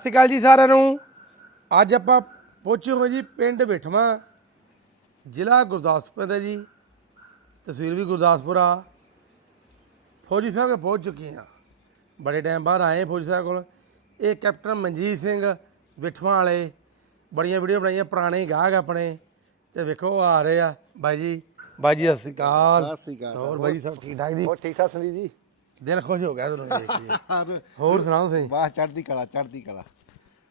ਸਤਿ ਸ਼੍ਰੀ ਅਕਾਲ ਜੀ ਸਾਰਿਆਂ ਨੂੰ। ਅੱਜ ਆਪਾਂ ਪਹੁੰਚੇ ਹੋਏ ਜੀ ਪਿੰਡ ਵਿਠਵਾ ਜ਼ਿਲ੍ਹਾ ਗੁਰਦਾਸਪੁਰ ਦਾ ਜੀ। ਤਸਵੀਰ ਵੀ ਗੁਰਦਾਸਪੁਰ ਆ। ਫੌਜੀ ਸਾਹਿਬ ਕੇ ਪਹੁੰਚ ਚੁੱਕੇ ਆ। ਬੜੇ ਟਾਈਮ ਬਾਅਦ ਆਏ ਫੌਜੀ ਸਾਹਿਬ ਕੋਲ। ਇਹ ਕੈਪਟਨ ਮਨਜੀਤ ਸਿੰਘ ਵਿਠਵਾ ਵਾਲੇ। ਬੜੀਆਂ ਵੀਡੀਓ ਬਣਾਈਆਂ ਪੁਰਾਣੇ ਗਾਹਕ ਆਪਣੇ। ਤੇ ਵੇਖੋ ਆ ਰਹੇ ਆ। ਬਾਈ ਜੀ ਬਾਈ ਜੀ ਸਤਿ ਸ਼੍ਰੀ ਅਕਾਲ। ਸਤਿ ਸ੍ਰੀ ਅਕਾਲ ਹੋਰ ਬਾਈ ਜੀ ਸਭ ਠੀਕ ਠਾਕ ਜੀ? ਹੋਰ ਠੀਕ ਠਾਕ ਸੰਦੀਪ ਜੀ? ਦਿਲ ਖੁਸ਼ ਹੋ ਗਿਆ ਤੁਹਾਨੂੰ ਦੇਖ ਕੇ। ਹੋਰ ਸੁਣਾਓ ਤੁਸੀਂ? ਵਾਹ ਚੜ੍ਹਦੀ ਕਲਾ ਚੜ੍ਹਦੀ ਕਲਾ।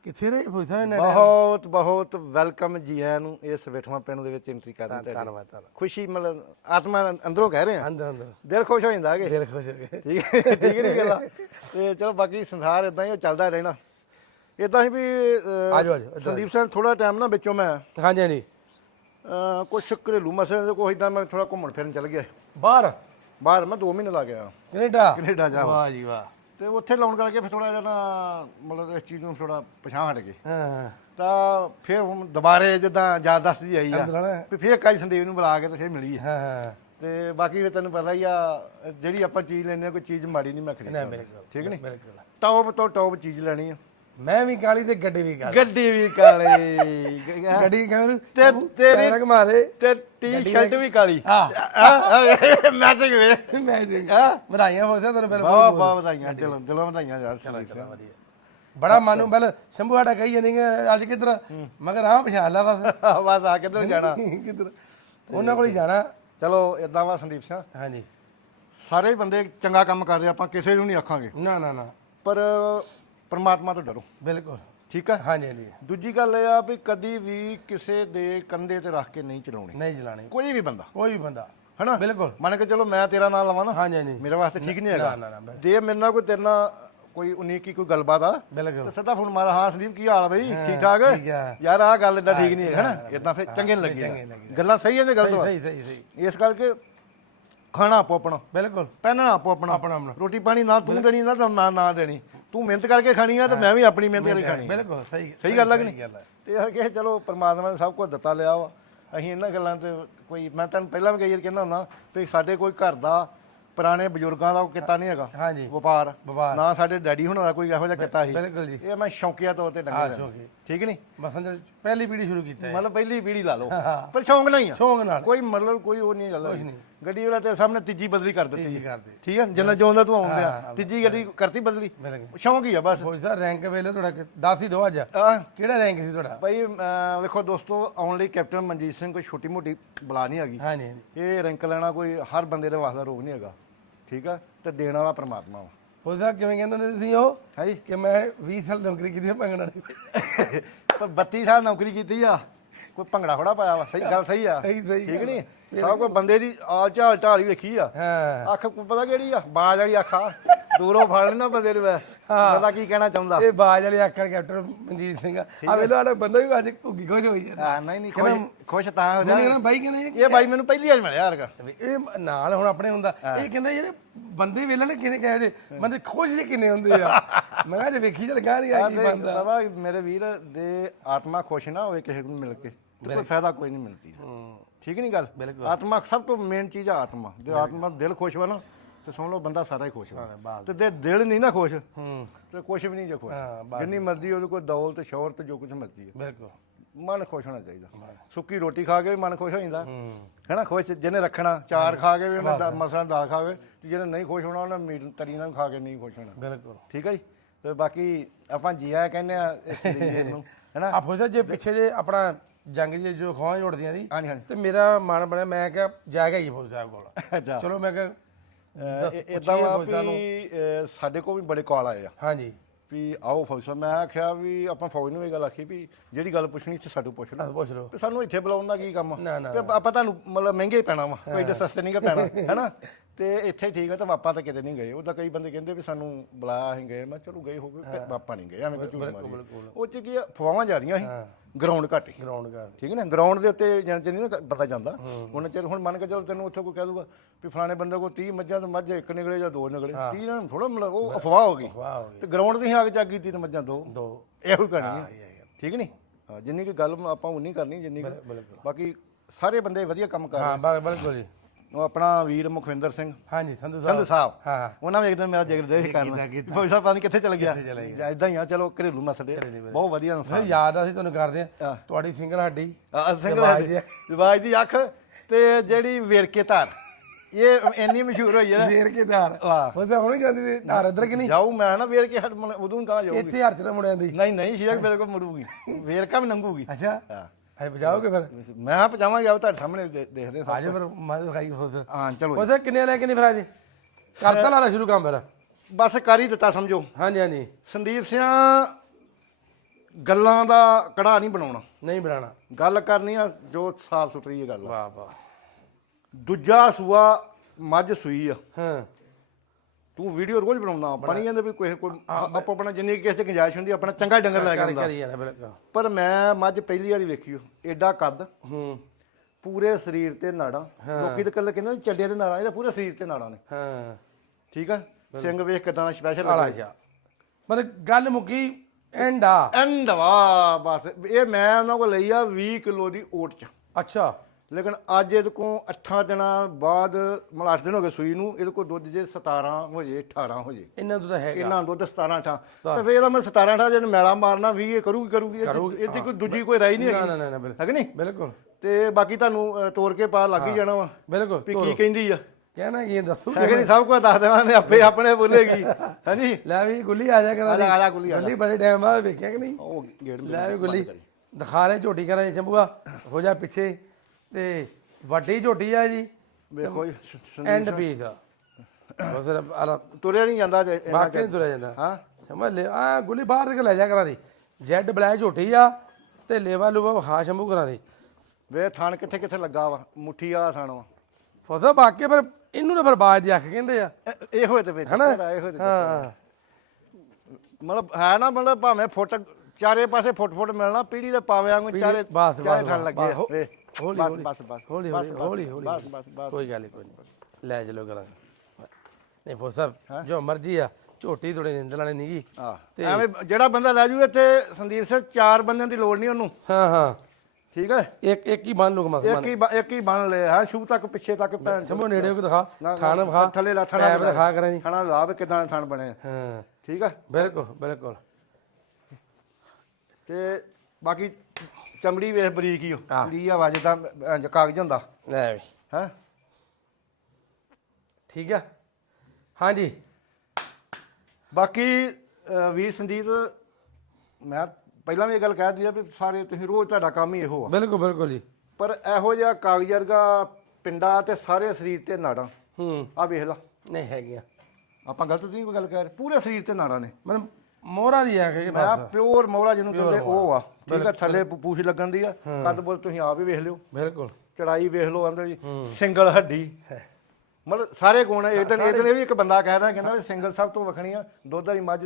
ਕਿੱਥੇ ਰਹੇ? ਫੌਜੀ ਸਾਹਿਬ ਨੇ ਬਹੁਤ ਬਹੁਤ ਵੈਲਕਮ ਜੀ ਆਇਆਂ ਨੂੰ ਇਸ ਵਿਠਵਾ ਪਿੰਡ ਦੇ ਵਿੱਚ ਐਂਟਰੀ ਕਰਨ ਤੇ। ਧੰਨਵਾਦ ਧੰਨਵਾਦ। ਖੁਸ਼ੀ ਮਤਲਬ ਆਤਮਾ ਅੰਦਰੋਂ ਕਹਿ ਰਹੇ ਆ? ਅੰਦਰ ਅੰਦਰ। ਦਿਲ ਖੁਸ਼ ਹੋ ਜਾਂਦਾ ਹੈਗੇ ਦਿਲ ਖੁਸ਼ ਹੋ ਗਿਆ। ਠੀਕ ਹੈ ਠੀਕ ਨਹੀਂ ਗੱਲ ਆ? ਤੇ ਚਲੋ ਬਾਕੀ ਸੰਸਾਰ ਇਦਾਂ ਹੀ ਚੱਲਦਾ ਰਹਿਣਾ। ਇਦਾਂ ਹੀ ਵੀ ਅਹ, ਆਜੋ, ਆਜੋ, ਸੰਦੀਪ ਸਿੰਘ ਥੋੜਾ ਟਾਈਮ ਨਾ ਵਿੱਚੋਂ ਮੈਂ ਹਾਂਜੀ ਹਾਂਜੀ। ਕੁਛ ਘਰੇਲੂ ਮਸਲੇ ਦੇ ਕੋਈ ਇਦਾਂ ਮੈਂ ਥੋੜਾ ਘੁੰਮਣ ਫਿਰਨ ਚੱਲ ਗਿਆ। ਬਾਹਰ? ਬਾਹਰ ਮੈਂ 2 ਮਹੀਨੇ ਲਾ ਗਿਆ ਕੈਨੇਡਾ? ਕੈਨੇਡਾ ਜਾ ਵਾਹ ਜੀ ਵਾਹ। ਤੇ ਉੱਥੇ ਲਾਉਣ ਕਰਕੇ ਫਿਰ ਥੋੜਾ ਜਿਹਾ ਨਾ ਮਤਲਬ ਇਸ ਚੀਜ਼ ਨੂੰ ਥੋੜਾ ਪਛਾਣ ਹਟ ਗਏ। ਹਾਂ। ਤਾਂ ਫਿਰ ਹੁਣ ਦੁਬਾਰੇ ਜਿੱਦਾਂ ਯਾਦ ਦੱਸਦੀ ਆਈ ਆ। ਵੀ ਫਿਰ ਕਾਈ ਸੰਦੀਪ ਨੂੰ ਬੁਲਾ ਕੇ ਤੇ ਫਿਰ ਮਿਲੀ ਹਾਂ ਹਾਂ। ਤੇ ਬਾਕੀ ਵੀ ਤੈਨੂੰ ਪਤਾ ਹੀ ਆ ਜਿਹੜੀ ਆਪਾਂ ਚੀਜ਼ ਲੈਂਦੇ ਆ ਕੋਈ ਚੀਜ਼ ਮਾੜੀ ਨਹੀਂ ਮੈਂ ਖਰੀਦਦਾ ਕੋਲ ਠੀਕ ਨਹੀਂ? ਟੌਪ ਤੋਂ ਟੌਪ ਚੀਜ਼ ਲੈਣੀ ਆ। ਮੈਂ ਵੀ ਕਾਲੀ ਤੇ ਗੱਡੀ ਵੀ ਕਾਲੀ। ਗੱਡੀ ਵੀ ਕਾਲੀ। ਗੱਡੀ ਕਹਿੰਦੇ ਤੇ ਤੇਰੀ ਰਗ ਮਾਰੇ ਤੇ ਟੀ-ਸ਼ਰਟ ਵੀ ਕਾਲੀ। ਹਾਂ। ਮੈਚਿੰਗ ਵੇ ਮੈਂ ਜੀ ਹਾਂ। ਵਧਾਈਆਂ ਹੋ ਸਕਦਾ ਤੈਨੂੰ ਫਿਰ। ਵਾਹ ਵਾਹ ਵਧਾਈਆਂ। ਦਿਲੋਂ ਦਿਲੋਂ ਵਧਾਈਆਂ ਯਾਰ ਸੰਦੀਪ ਸਿੰਘ। ਵਧੀਆ। ਬੜਾ ਮਨ ਨੂੰ ਬਲ ਸ਼ੰਭੂ ਸਾਡਾ ਕਹੀ ਜਾਂਦੀ ਅੱਜ ਕਿੱਧਰ? ਮਗਰ ਆ ਪਛਾਣ ਲਾ ਬਸ। ਬਸ ਆ ਕਿੱਧਰ ਜਾਣਾ? ਕਿੱਧਰ? ਉਹਨਾਂ ਕੋਲ ਹੀ ਜਾਣਾ। ਚਲੋ ਇਦਾਂ ਵਾ ਸੰਦੀਪ ਸਿੰਘ ਹਾਂਜੀ। ਸਾਰੇ ਬੰਦੇ ਚੰਗਾ ਕੰਮ ਕਰ ਰਹੇ ਆਪਾਂ ਕਿਸੇ ਨੂੰ ਨਹੀਂ ਆਖਾਂਗੇ। ਨਾ ਨਾ ਨਾ। ਪਰ ਪਰਮਾਤਮਾ ਤੋਂ ਡਰੋ। ਬਿਲਕੁਲ। ਠੀਕ ਹੈ ਹਾਂਜੀ ਹਾਂਜੀ। ਦੂਜੀ ਗੱਲ ਇਹ ਆ ਵੀ ਕਦੀ ਵੀ ਕਿਸੇ ਦੇ ਕੰਧੇ ਤੇ ਰੱਖ ਕੇ ਨਹੀਂ ਚਲਾਉਣੀ। ਨਹੀਂ ਚਲਾਣੀ ਕੋਈ ਵੀ ਬੰਦਾ। ਕੋਈ ਵੀ ਬੰਦਾ। ਹਨਾ? ਬਿਲਕੁਲ। ਮੰਨ ਕੇ ਚਲੋ ਮੈਂ ਤੇਰਾ ਨਾਮ ਲਵਾਂ ਨਾ। ਹਾਂਜੀ ਹਾਂਜੀ। ਮੇਰੇ ਵਾਸਤੇ ਠੀਕ ਨਹੀਂ ਨਾ ਹੈਗਾ। ਨਾ ਨਾ ਬਿਲਕੁਲ। ਜੇ ਮੇਰੇ ਨਾਲ ਕੋਈ ਤੇਰੇ ਨਾਲ ਕੋਈ ਉਨੀ ਕੀ ਕੋਈ ਗੱਲਬਾਤ ਆ ਬਿਲਕੁਲ। ਤੇ ਸਿੱਧਾ ਫੋਨ ਮਾਰ ਹਾਂ ਸੰਦੀਪ ਕੀ ਹਾਲ ਆ ਬਈ? ਠੀਕ ਠਾਕ? ਠੀਕ ਆ। ਯਾਰ ਆਹ ਗੱਲ ਇਦਾਂ ਠੀਕ ਨਹੀਂ ਹੈ ਹਨਾ? ਇਦਾਂ ਫਿਰ ਚੰਗੇ ਨਹੀਂ ਚੰਗੇ। ਗੱਲਾਂ ਸਹੀ ਹੈ ਤੇ ਗਲਤ ਵਾ ਸਹੀ ਸਹੀ ਸਹੀ। ਇਸ ਕਰਕੇ ਖਾਣਾ ਆਪੋ ਆਪਣਾ। ਬਿਲਕੁਲ। ਪਹਿਨਣਾ ਆਪੋ ਆਪਣਾ। ਆਪਣਾ ਆਪਣਾ। ਰੋਟੀ ਪਾਣੀ ਨਾ ਤੂੰ ਦੇਣੀ ਨਾ ਤਾਂ ਨਾ ਦੇਣੀ। ਤੂੰ ਮਿਹਨਤ ਕਰਕੇ ਖਾਣੀ ਆ ਤੇ ਮੈਂ ਵੀ ਆਪਣੀ ਮਿਹਨਤ ਕਰਕੇ ਖਾਣੀ ਆ। ਬਿਲਕੁਲ ਸਹੀ ਸਹੀ ਗੱਲ ਆ ਕਿ ਨਹੀਂ? ਹੈ ਤੇ ਇਹ ਕਿ ਚਲੋ ਪ੍ਰਮਾਤਮਾ ਨੇ ਸਭ ਕੁਝ ਦਿੱਤਾ ਲਿਆ ਵਾ। ਅਸੀਂ ਇਹਨਾਂ ਗੱਲਾਂ ਤੇ ਕੋਈ ਮੈਂ ਤੁਹਾਨੂੰ ਪਹਿਲਾਂ ਵੀ ਕਈ ਵਾਰ ਕਹਿੰਦਾ ਹੁੰਦਾ ਵੀ ਸਾਡੇ ਕੋਈ ਘਰ ਦਾ ਪੁਰਾਣੇ ਬਜ਼ੁਰਗਾਂ ਦਾ ਉਹ ਕਿੱਤਾ ਨਹੀਂ ਹੈਗਾ। ਹਾਂਜੀ। ਵਪਾਰ। ਵਪਾਰ। ਨਾ ਸਾਡੇ ਡੈਡੀ ਹੁਣਾਂ ਦਾ ਕੋਈ ਇਹੋ ਜਿਹਾ ਕਿੱਤਾ ਸੀ। ਬਿਲਕੁਲ ਜੀ। ਇਹ ਮੈਂ ਸ਼ੌਕੀਆ ਤੌਰ ਤੇ ਡੰਗੇ ਸ਼ੌਕੀ ਠੀਕ ਨਹੀਂ? ਬਸੰਤ ਪਹਿਲੀ ਪੀੜੀ ਸ਼ੁਰੂ ਕੀਤਾ ਹੈ। ਮਤਲਬ ਪਹਿਲੀ ਪੀੜੀ ਲਾ ਲਓ। ਪਰ ਸ਼ੌਂਕ ਨਹੀਂ ਆ। ਸ਼ੌਂਕ ਨਾਲ। ਕੋਈ ਮਤਲਬ ਕੋਈ ਉਹ ਨਹੀਂ ਗੱਲ ਨਹੀਂ। ਗੱਡੀ ਵਾਲਾ ਤੇ ਸਾਹਮਣੇ ਤੀਜੀ ਬਦਲੀ ਕਰ ਦਿੱਤੀ। ਤੀਜੀ ਕਰਦੇ ਠੀਕ ਹੈ ਜਿੰਨਾ ਜਿਉਂਦਾ ਤੂੰ ਆਉਂਦਾ ਤੀਜੀ ਗੱਡੀ ਕਰਤੀ ਬਦਲੀ। ਸ਼ੌਂਕ ਹੀ ਆ ਬਸ। ਫੌਜ ਦਾ ਰੈਂਕ ਵੇਲੇ ਤੁਹਾਡਾ ਕਿ- ਦੱਸ ਹੀ ਦਿਓ ਅੱਜ। ਕਿਹੜਾ ਰੈਂਕ ਸੀ ਤੁਹਾਡਾ? ਭਾਈ ਵੇਖੋ ਦੋਸਤੋ ਆਉਣ ਲਈ ਕੈਪਟਨ ਮਨਜੀਤ ਸਿੰਘ ਕੋਈ ਛੋਟੀ ਮੋਟੀ ਬਲਾ ਨਹੀਂ ਹੈਗੀ। ਹਾਂਜੀ ਇਹ ਰੈਂਕ ਲੈਣਾ ਕੋਈ ਹਰ ਬੰਦੇ ਦੇ ਵਾਸਤੇ ਦਾ ਰੋਗ ਨਹੀਂ ਹੈਗਾ। ਠੀਕ ਆ? ਤੇ ਦੇਣ ਵਾਲਾ ਪ੍ਰਮਾਤਮਾ ਵਾ। ਸਾਹਿਬ ਕਿਵੇਂ ਕਹਿੰਦੇ ਹੁੰਦੇ ਸੀ ਉਹ? ਹੈ ਜੀ ਕਿ ਮੈਂ 20 ਸਾਲ ਨੌਕਰੀ ਕੀਤੀ ਹੈ ਭੰਗੜਾ ਨਹੀਂ ਪਰ 32 ਸਾਲ ਨੌਕਰੀ ਕੀਤੀ ਆ। ਕੋਈ ਭੰਗੜਾ ਥੋੜਾ ਪਾਇਆ ਵਾ। ਸਹੀ ਗੱਲ ਸਹੀ ਆ। ਸਹੀ ਸਹੀ ਠੀਕ ਨਹੀਂ? ਸਭ ਕੋਈ ਬੰਦੇ ਦੀ ਆਲ ਚਾਲ ਢਾਲ ਹੀ ਵੇਖੀ ਆ। ਹਾਂ। ਅੱਖ ਪਤਾ ਕਿਹੜੀ ਆ? ਬਾਜ ਵਾਲੀ ਅੱਖ ਆ। ਦੂਰੋਂ ਫੜ ਲੈਣਾ ਬੰਦੇ ਨੂੰ ਵੈ ਬੰਦਾ ਕੀ ਕਹਿਣਾ ਚਾਹੁੰਦਾ? ਇਹ ਬਾਜ ਵਾਲੇ ਆਖਰ ਕੈਪਟਨ ਮਨਜੀਤ ਸਿੰਘ ਆ। ਆ। ਵੇਲੇ ਵਾਲਾ ਬੰਦਾ ਵੀ ਅੱਜ ਘੁੱਗੀ ਖੁਸ਼ ਹੋਈ ਜਾਂਦਾ ਆ, ਨਹੀਂ ਨਹੀਂ ਖੁਸ਼ ਖੁਸ਼ ਤਾਂ ਹੋ ਮੈਂ ਰਿਹਾ ਕਹਿੰਦਾ ਬਾਈ ਕਹਿੰਦਾ ਇਹ ਬਾਈ ਮੈਨੂੰ ਪਹਿਲੀ ਵਾਰ ਮਿਲਿਆ ਯਾਰ ਵੀ ਇਹ ਨਾਲ ਹੁਣ ਆਪਣੇ ਹੁੰਦਾ। ਇਹ ਕਹਿੰਦਾ ਯਾਰ ਬੰਦੇ ਵੇਲੇ ਨੇ ਕਿਨੇ ਕਹੇ ਜੇ ਬੰਦੇ ਖੁਸ਼ ਜੇ ਕਿੰਨੇ ਹੁੰਦੇ ਆ। ਮੈਂ ਕਿਹਾ ਜੇ ਵੇਖੀ ਚੱਲ ਗਾਂ ਆ ਕੀ ਬੰਦਾ ਬਾਬਾ ਮੇਰੇ ਵੀਰ ਦੇ ਆਤਮਾ ਖੁਸ਼ ਨਾ ਹੋਵੇ ਕਿਸੇ ਨੂੰ ਮਿਲ ਕੇ ਤੇ ਕੋਈ ਫਾਇਦਾ ਕੋਈ ਨਹੀਂ ਮਿਲਦੀ। ਹੂੰ, ਠੀਕ ਨਹੀਂ ਗੱਲ। ਆਤਮਾ ਸਭ ਤੋਂ ਮੇਨ ਚੀਜ਼ ਆ ਆਤਮਾ। ਜੇ ਆਤਮਾ ਦਿਲ ਖੁਸ਼ ਵਾ ਨਾ ਤੇ ਸੁਣ ਲਓ ਬੰਦਾ ਸਾਰਾ ਹੀ ਖੁਸ਼ ਵਾ ਬਾਲ ਤੇ ਜੇ ਦਿਲ ਨਹੀਂ ਨਾ ਖੁਸ਼ ਹੂੰ। ਤੇ ਕੁਝ ਵੀ ਨਹੀਂ ਜੇ ਖੁਸ਼। ਹਾਂ ਬਸ ਜਿੰਨੀ ਮਰਜ਼ੀ ਉਹਦੇ ਕੋਲ ਦੌਲਤ ਸ਼ੌਹਰਤ ਜੋ ਕੁਝ ਮਰਜ਼ੀ ਹੈ। ਬਿਲਕੁਲ। ਮਨ ਖੁਸ਼ ਹੋਣਾ ਚਾਹੀਦਾ। ਸੁੱਕੀ ਰੋਟੀ ਖਾ ਕੇ ਵੀ ਮਨ ਖੁਸ਼ ਹੋ ਜਾਂਦਾ। ਹੂੰ। ਹੈਨਾ ਖੁਸ਼ ਜਿਹਨੇ ਰੱਖਣਾ ਚਾਰ ਖਾ ਕੇ ਵੀ ਉਹਨੇ ਦਾ- ਮਸਲਾ ਦਾਲ ਖਾਵੇ ਤੇ ਜਿਹਨੇ ਨਹੀਂ ਖੁਸ਼ ਹੋਣਾ ਉਹਨੇ ਮੀਟ ਤਰੀ ਨਾਲ ਖਾ ਕੇ ਨਹੀਂ ਖੁਸ਼ ਹੋਣਾ। ਬਿਲਕੁਲ। ਠੀਕ ਹੈ ਜੀ? ਤੇ ਬਾਕੀ ਆਪਾਂ ਜੀਆ ਕਹਿੰਦੇ ਆ ਇਸ ਤਰੀਕੇ ਨੂੰ ਹੈਨਾ ਆ ਫੌਜਾ ਜੇ ਪਿੱਛੇ ਜੇ ਆਪਣਾ ਜੰਗ ਜੇ ਜੋ ਖੋਹਾਂ ਜੋੜਦੀਆਂ ਦੀ ਹਾਂਜੀ ਹਾਂਜੀ। ਤੇ ਮੇਰਾ ਮਨ ਬਣਿਆ ਮੈਂ ਕਿਹਾ ਜਾ ਕੇ ਹੀ ਫੌਜ ਸਾਹਿਬ ਕੋਲ। ਅੱਛਾ। ਚਲੋ ਮੈਂ ਕਿਹਾ ਇਦਾਂ ਵਾ ਵੀ ਸਾਡੇ ਕੋਲ ਵੀ ਬੜੇ ਕਾਲ ਆਏ ਆ। ਹਾਂਜੀ। ਵੀ ਆਓ ਫੌਜ ਸਾਹਿਬ ਮੈਂ ਆਖਿਆ ਵੀ ਆਪਾਂ ਫੌਜ ਨੂੰ ਇਹ ਗੱਲ ਆਖੀ ਵੀ ਜਿਹੜੀ ਗੱਲ ਪੁੱਛਣੀ ਸੀ ਸਾਡੇ ਪੁੱਛ ਲਓ। ਪੁੱਛ ਲਓ। ਸਾਨੂੰ ਇੱਥੇ ਬੁਲਾਉਣ ਦਾ ਕੀ ਕੰਮ ਆਪਾਂ ਤੁਹਾਨੂੰ ਮਤਲਬ ਮਹਿੰਗੇ ਪੈਣਾ ਵਾ ਕੋਈ ਸਸਤੇ ਨਹੀਂ ਗਾ ਪੈਣਾ ਹੈਨਾ ਤੇ ਇੱਥੇ ਠੀਕ ਆ ਤਾਂ ਆਪਾਂ ਤਾਂ ਕਿਤੇ ਨਹੀਂ ਗਏ। ਉਹਦਾ ਕਈ ਬੰਦੇ ਕਹਿੰਦੇ ਵੀ ਸਾਨੂੰ ਬੁਲਾਇਆ ਅਸੀਂ ਗਏ। ਮੈਂ ਕਿਹਾ ਚਲੋ ਗਏ ਹੋਗੇ ਤੇ ਆਪਾਂ ਨਹੀਂ ਗਏ। ਐਵੇਂ ਕੋਈ ਝੂਠ ਮਾਰੀ ਉਹ ਚ ਕੀ ਆ, ਅਫਵਾਹਾਂ ਜਾ ਰਹੀਆਂ ਸੀ। ਗਰਾਊਂਡ ਘੱਟ ਸੀ। ਗਰਾਊਂਡ ਕਰ ਠੀਕ ਹੈ ਨਾ? ਗਰਾਊਂਡ ਦੇ ਉੱਤੇ ਜਨ ਚ ਨਹੀਂ ਨਾ ਪਤਾ ਜਾਂਦਾ। ਉਹਨਾਂ ਚਿਰ ਹੁਣ ਮੰਨ ਕੇ ਚੱਲ ਤੈਨੂੰ ਉੱਥੇ ਕੋਈ ਕਹਿ ਦੂਗਾ ਵੀ ਫਲਾਣੇ ਬੰਦੇ ਕੋਲ 30 ਮੱਝਾਂ ਤੇ ਮੱਝ ਇੱਕ ਨਿਕਲੇ ਜਾਂ ਦੋ ਨਿਕਲੇ। 30 ਨਾਲ ਥੋੜਾ ਮਤਲਬ ਉਹ ਅਫਵਾਹ ਹੋ ਗਈ। ਵਾਹ ਹੋ ਗਈ। ਤੇ ਗਰਾਊਂਡ ਦੀ ਆਗ ਚੱਕ ਕੀਤੀ ਤੇ ਮੱਝਾਂ ਦੋ। ਦੋ। ਇਹੋ ਹੀ ਕਰਨੀ ਇਹ ਹੈ। ਠੀਕ ਨਹੀਂ ਹਾਂ, ਜਿੰਨੀ ਕੀ ਗੱਲ ਆਪਾਂ ਉਨੀ ਕਰਨੀ ਜਿੰਨੀ ਕੁ- ਬਿਲਕੁਲ। ਬਾਕੀ ਸਾਰੇ ਬੰਦੇ ਵਧੀਆ ਕੰਮ ਕਰ ਰਹੇ ਹਾਂ ਬਿਲ- ਬਿਲਕੁਲ ਜੀ। ਉਹ ਆਪਣਾ ਵੀਰ ਮੁਖਵਿੰਦਰ ਸਿੰਘ। ਹਾਂਜੀ ਸੰਧੂ ਸੰਧੂ ਸਾਹਿਬ। ਸਾਹਿਬ ਹਾਂ। ਉਹਨਾਂ ਵੀ ਇੱਕ ਦਿਨ ਮੇਰਾ ਜ਼ਿਕਰ ਦੇ ਕੀਤਾ, ਕਰਨਾ। ਫੌਜੀ ਸਾਹਿਬ ਪਤਾ ਨਹੀਂ ਕਿੱਥੇ ਚਲ ਗਿਆ। ਜਾਂ ਇਦਾਂ ਹੀ ਆ ਚਲੋ ਘਰੇਲੂ ਮਸਲੇ। ਬਹੁਤ ਵਧੀਆ ਇਨਸਾਨ। ਯਾਦ ਅਸੀਂ ਤੁਹਾਨੂੰ ਕਰਦੇ। ਆ ਤੁਹਾਡੀ ਸਿੰਗਲ ਹੱਡੀ। ਰਿਵਾਜ ਦੀ- ਅੱਖ ਤੇ ਜਿਹੜੀ ਵੇਰਕੇ ਧਾਰ। ਇਹ ਇੰਨੀ ਮਸ਼ਹੂਰ ਹੋਈ ਹੈ ਨਾ। ਵੇਰ ਕੇ ਧਾਰ। ਵਾਹ। ਉਹ ਤਾਂ ਹੁਣ ਹੀ ਜਾਂਦੀ ਸੀ। ਧਾਰ ਇੱਧਰ ਕਿ ਨਹੀਂ? ਜਾਊ ਮੈਂ ਨਾ ਵੇਰਕੇ ਹਟ ਮਨ- ਉਦੋਂ ਕਹਾਂ ਜਾਊਗੀ। ਇੱਥੇ ਹਰਚਣਾ ਮੁੰਡਿਆਂ ਦੀ। ਨਹੀਂ ਨਹੀਂ ਸ਼ੀਰਕ ਮੇਰੇ ਕੋਲ ਮੁੜੂਗੀ। ਵੇਰਕਾ ਵੀ ਨੰਗੂਗੀ। ਅੱਛਾ। ਹਾਂ ਐ ਬਚਾਓਗੇ ਫਿਰ? ਮੈਂ ਪਜਾਵਾਂਗਾ ਉਹ ਤੁਹਾਡੇ ਸਾਹਮਣੇ ਦੇ- ਦੇਖਦੇ ਹਾਂ ਆਜੋ ਫਿਰ ਮੈਂ ਦਿਖਾਈ ਖੁਦ ਹਾਂ ਚਲੋ। ਉਹਦਾ ਕਿੰਨੇ ਲੈ ਕੇ ਨਹੀਂ ਫਿਰ ਅੱਜ ਕਰਤਾ ਲਾਲਾ ਸ਼ੁਰੂ ਕੰਮ ਫਿਰ। ਬਸ ਕਰ ਹੀ ਦਿੱਤਾ ਸਮਝੋ। ਹਾਂਜੀ ਹਾਂਜੀ। ਸੰਦੀਪ ਸਿੰਘ ਗੱਲਾਂ ਦਾ ਕੜਾ ਨਹੀਂ ਬਣਾਉਣਾ। ਨਹੀਂ ਬਣਾਣਾ ਗੱਲ ਕਰਨੀ ਆ ਜੋ ਸਾਫ਼ ਸੁਥਰੀ ਇਹ ਗੱਲ ਆ। ਵਾਹ ਵਾਹ। ਦੂਜਾ ਸੂਆ ਮੱਝ ਸੂਈ ਆ। ਹਾਂ। ਤੂੰ ਵੀਡੀਓ ਰੋਜ਼ ਬਣਾਉਂਦਾ ਆਪਾਂ ਨਹੀਂ ਕਹਿੰਦੇ ਵੀ ਕੋਈ ਕੋਈ ਆਪੋ ਆਪਣਾ ਜਿੰਨੀ ਕਿਸੇ ਤੇ ਗੁੰਜਾਇਸ਼ ਹੁੰਦੀ ਆਪਣਾ ਚੰਗਾ ਡੰਗਰ ਲੈ ਕੇ ਆਉਂਦਾ। ਕਰੀ ਜਾਣਾ ਬਿਲਕੁਲ। ਪਰ ਮੈਂ ਮੱਝ ਪਹਿਲੀ ਵਾਰੀ ਵੇਖੀ ਓ ਏਡਾ ਕੱਦ। ਹੂੰ। ਪੂਰੇ ਸਰੀਰ ਤੇ ਨਾੜਾਂ। ਲੋਕੀ ਤਾਂ ਕੱਲੇ ਕਹਿੰਦੇ ਚੱਡਿਆਂ ਤੇ ਨਾੜਾਂ ਇਹਦਾ ਪੂਰੇ ਸਰੀਰ ਤੇ ਨਾੜਾਂ ਨੇ। ਹਾਂ। ਠੀਕ ਆ? ਸਿੰਘ ਵੇਖ ਕਿਦਾਂ ਸਪੈਸ਼ਲ ਜਾ ਮਤਲਬ ਗੱਲ ਮੁੱਕੀ ਐਂਡ ਆ। ਐਂਡ ਵਾ ਬਸ। ਇਹ ਮੈਂ ਉਹਨਾਂ ਕੋਲ ਲਈ ਆ 20 ਕਿਲੋ ਦੀ ਓਟ ਚ। ਅੱਛਾ। ਲੇਕਿਨ ਅੱਜ ਇਹਦੇ ਕੋਲ 8 ਦਿਨਾਂ ਬਾਅਦ ਮਤਲਬ 8 ਦਿਨ ਹੋ ਗਏ ਸੂਈ ਨੂੰ ਇਹਦੇ ਕੋਲ ਦੁੱਧ ਜੇ 17 ਹੋ ਜੇ 18 ਹੋ ਜੇ ਇਹਨਾਂ ਤਾਂ ਹੈਗਾ। ਇਹਨਾਂ ਦੁੱਧ 17 18 ਤੇ ਫੇਰ ਇਹਦਾ ਮੈਂ 17 18 ਜੇ ਮੈਲਾ ਮਾਰਨਾ 20 ਇਹ ਕਰੂਗੀ ਕਰੂਗੀ ਤੇ ਕੋਈ ਦੂਜੀ ਕੋਈ ਰਾਈ ਨਹੀਂ ਹੈਗੀ। ਨਾ ਨਾ ਨਾ ਬਿਲਕੁਲ। ਨਹੀਂ? ਬਿਲਕੁਲ। ਤੇ ਬਾਕੀ ਤੁਹਾਨੂੰ ਤੋੜ ਕੇ ਪਾ ਲੱਗ ਹੀ ਜਾਣਾ ਵਾ। ਬਿਲਕੁਲ ਵੀ ਕੀ ਕਹਿੰਦੀ ਆ। ਕਹਿਣਾ ਕੀ ਦੱਸੋ ਕਿ ਨਹੀਂ? ਸਭ ਕੁਝ ਦੱਸ ਦੇਣਾ ਨੇ ਆਪੇ ਆਪਣੇ ਬੋਲੇਗੀ। ਹਾਂਜੀ ਲੈ ਵੀ ਗੁੱਲੀ ਆ ਜਾ ਕਰਾਂ ਆ ਜਾ, ਗੁੱਲੀ। ਗੁੱਲੀ ਬੜੇ ਟਾਈਮ ਬਾਅਦ ਵੇਖਿਆ ਕਿ ਨਹੀਂ? ਉਹ ਗੇੜ ਲੈ ਵੀ ਗੁੱਲੀ। ਦਿਖਾ ਰਹੇ ਝੋਟੀ ਕਰਾਂ ਚੰਬੂਆ। ਹੋ ਜਾ ਪਿੱਛੇ। ਤੇ ਵੱਡੀ ਝੋਟੀ ਆ ਜੀ। ਵੇਖੋ ਜੀ, ਸ- ਐਂਡ ਪੀਸ ਆ। ਬਸ ਆਲਾ ਤੁਰਿਆ ਨਹੀਂ ਜਾਂਦਾ ਜੇ ਇੰਨਾ ਬਾਕੀ ਚਿਰ। ਤੁਰਿਆ ਜਾਂਦਾ। ਹਾਂ। ਸਮਝ ਲੈ ਆ ਗੁੱਲੀ ਬਾਹਰ ਤੱਕ ਲੈ ਜਾ ਕਰਾਂ ਦੀ। ਜੈਡ ਬਲੈਕ ਝੋਟੀ ਆ ਤੇ ਲੇਵਾ ਲੂਵਾ ਖਾ ਸ਼ੰਭੂ ਕਰਾਂ ਦੀ। ਵੇ ਥਣ ਕਿੱਥੇ ਕਿੱਥੇ ਲੱਗਾ ਵਾ? ਮੁੱਠੀ ਆ ਥਣ ਵਾ। ਫਸਾ ਬਾਕੀ ਪਰ ਇਹਨੂੰ ਨਾ ਫਿਰ ਬਾਜ ਦੀ ਅੱਖ ਕਹਿੰਦੇ ਆ। ਇਹ- ਇਹੋ ਹੀ ਤੇ ਵਿੱਚ ਹਨਾ? ਤੇਰਾ ਇਹੋ ਹੀ ਤੇ ਹਾਂ। ਮਤਲਬ ਹੈ ਨਾ ਮਤਲਬ ਭਾਵੇਂ ਫੁੱਟ ਚਾਰੇ ਪਾਸੇ ਫੁੱਟ ਫੁੱਟ ਮਿਲਣਾ ਪੀੜੀ ਦੇ ਪਾਵਿਆਂ ਨੂੰ ਚਾਰੇ ਬਸ ਚਾਰੇ ਬਸ ਲੱਗੇ। ਬਸ, ਹੌਲੀ ਹੌਲੀ ਬਸ ਬਸ ਹੌਲੀ ਹੌਲੀ ਬਸ, ਹੌਲੀ ਬਸ ਬਸ ਬਸ। ਕੋਈ ਗੱਲ ਨਹੀਂ ਕੋਈ ਨਹੀਂ ਲੈ ਚਲੋ ਕਰਾਂ ਨਹੀਂ ਫੋਸਾ ਜੋ ਮਰਜ਼ੀ ਆ ਝੋਟੀ ਥੋੜੀ ਨਿੰਦਣ ਵਾਲੀ ਨਹੀਂਗੀ ਆ ਐਵੇਂ ਜਿਹੜਾ ਬੰਦਾ ਲੈ ਜੂ ਇੱਥੇ ਸੰਦੀਪ ਸਿੰਘ ਚਾਰ ਬੰਦਿਆਂ ਦੀ ਲੋੜ ਨਹੀਂ ਉਹਨੂੰ। ਹਾਂ ਹਾਂ। ਠੀਕ ਹੈ? ਇੱਕ ਇੱਕ ਹੀ ਬੰਨ ਲੋਕ ਮਸ ਇੱਕ ਹੀ ਇੱਕ ਹੀ ਬਣ ਲਿਆ ਹੈ ਸ਼ੂ ਤੱਕ ਪਿੱਛੇ ਤੱਕ ਭੈਣ ਸਮੋ ਨੇੜੇ ਕੋ ਦਿਖਾ ਥਾਣ ਵਿਖਾ ਥੱਲੇ ਲਾ, ਥਣਾ ਦਿਖਾ। ਕਰਾਂ ਜੀ। ਥਣਾ ਲਾ ਵੀ ਕਿਦਾਂ ਥਣ ਬਣੇ। ਆ। ਹਾਂ। ਠੀਕ ਹੈ? ਬਿਲਕੁਲ ਬਿਲਕੁਲ। ਤੇ ਬਾਕੀ ਚਮੜੀ ਵੇਖ ਬਰੀਕ ਹੀ ਹਾਂ। ਲੀ ਹਵਾ ਜਿੱਦਾਂ ਇੰਜ ਕਾਗਜ਼ ਹੁੰਦਾ। ਲੈ ਵੀ। ਹੈ? ਠੀਕ ਆ। ਹਾਂਜੀ। ਬਾਕੀ ਅਹ, ਵੀਰ ਸੰਦੀਪ ਮੈਂ ਪਹਿਲਾਂ ਵੀ ਇਹ ਗੱਲ ਕਹਿ ਦਿੱਤੀ ਆ ਵੀ ਸਾਰੇ ਤੁਸੀਂ ਰੋਜ਼ ਤੁਹਾਡਾ ਕੰਮ ਹੀ ਇਹੋ ਆ। ਬਿਲਕੁਲ ਬਿਲਕੁਲ ਜੀ। ਪਰ ਇਹੋ ਜਿਹਾ ਕਾਗਜ਼ ਵਰਗਾ ਪਿੰਡਾ ਤੇ ਸਾਰੇ ਸਰੀਰ ਤੇ ਨਾੜਾਂ। ਹੂੰ। ਆ ਵੇਖ ਲਾ। ਨਹੀਂ ਹੈਗੀਆਂ। ਆਪਾਂ ਗਲਤ ਨਹੀਂ ਕੋਈ ਗੱਲ ਕਹਿ ਰਹੇ ਪੂਰੇ ਸਰੀਰ ਤੇ ਨਾੜਾਂ ਨੇ। ਮਨ ਮੋਹਰਾ ਦੀ ਆ ਕਿ ਬਸ। ਪਿਓਰ ਮੌਰਾ ਜਿਹਨੂੰ ਕਹਿੰਦੇ ਉਹ ਆ। ਠੀਕ ਆ ਥੱਲੇ ਪੂਛ ਲੱਗਣ ਦੀ ਆ। ਕੱਦ ਬੋਲ ਤੁਸੀਂ ਆਪ ਹੀ ਵੇਖ ਲਿਓ। ਬਿਲਕੁਲ। ਚੜਾਈ ਵੇਖ ਲਓ ਆਂਦੇ ਜੀ। ਸਿੰਗਲ ਹੱਡੀ। ਮਤਲਬ ਸਾਰੇ ਗੁਣ ਇਹਦੇ ਨੇ ਇਹਦੇ ਨੇ ਵੀ ਇੱਕ ਬੰਦਾ ਕਹਿਦਾ ਕਹਿੰਦਾ ਵੀ ਸਿੰਗਲ ਸਭ ਤੋਂ ਵਖਣੀ ਆ ਦੁੱਧ ਵਾਲੀ ਮੱਝ